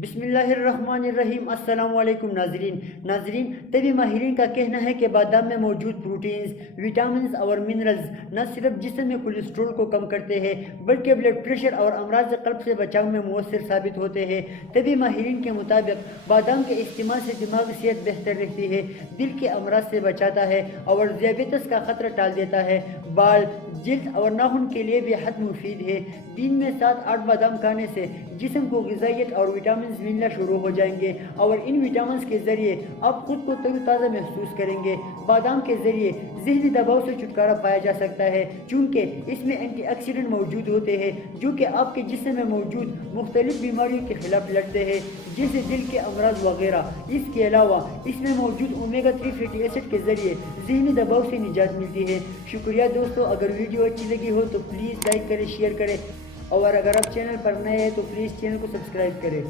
بسم اللہ الرحمن الرحیم۔ السلام علیکم ناظرین طبی ماہرین کا کہنا ہے کہ بادام میں موجود پروٹینز، وٹامنز اور منرلز نہ صرف جسم میں کولیسٹرول کو کم کرتے ہیں بلکہ بلڈ پریشر اور امراض قلب سے بچاؤ میں مؤثر ثابت ہوتے ہیں۔ طبی ماہرین کے مطابق بادام کے استعمال سے دماغی صحت بہتر رہتی ہے، دل کے امراض سے بچاتا ہے اور ذیابیطس کا خطرہ ٹال دیتا ہے۔ بال، جلد اور ناخن کے لیے بھی حد مفید ہے۔ دن میں 7-8 بادام کھانے سے جسم کو غذائیت اور وٹامنز ملنا شروع ہو جائیں گے اور ان وٹامنز کے ذریعے آپ خود کو تر و تازہ محسوس کریں گے۔ بادام کے ذریعے ذہنی دباؤ سے چھٹکارا پایا جا سکتا ہے چونکہ اس میں اینٹی آکسیڈنٹ موجود ہوتے ہیں جو کہ آپ کے جسم میں موجود مختلف بیماریوں کے خلاف لڑتے ہیں جیسے دل کے امراض وغیرہ۔ اس کے علاوہ اس میں موجود اومیگا 3 فیٹی ایسڈ کے ذریعے ذہنی دباؤ سے نجات ملتی ہے۔ شکریہ دوستو، اگر ویڈیو اچھی لگی ہو تو پلیز لائک کریں، شیئر کریں اور اگر آپ چینل پر نئے ہیں تو پلیز چینل کو سبسکرائب کریں۔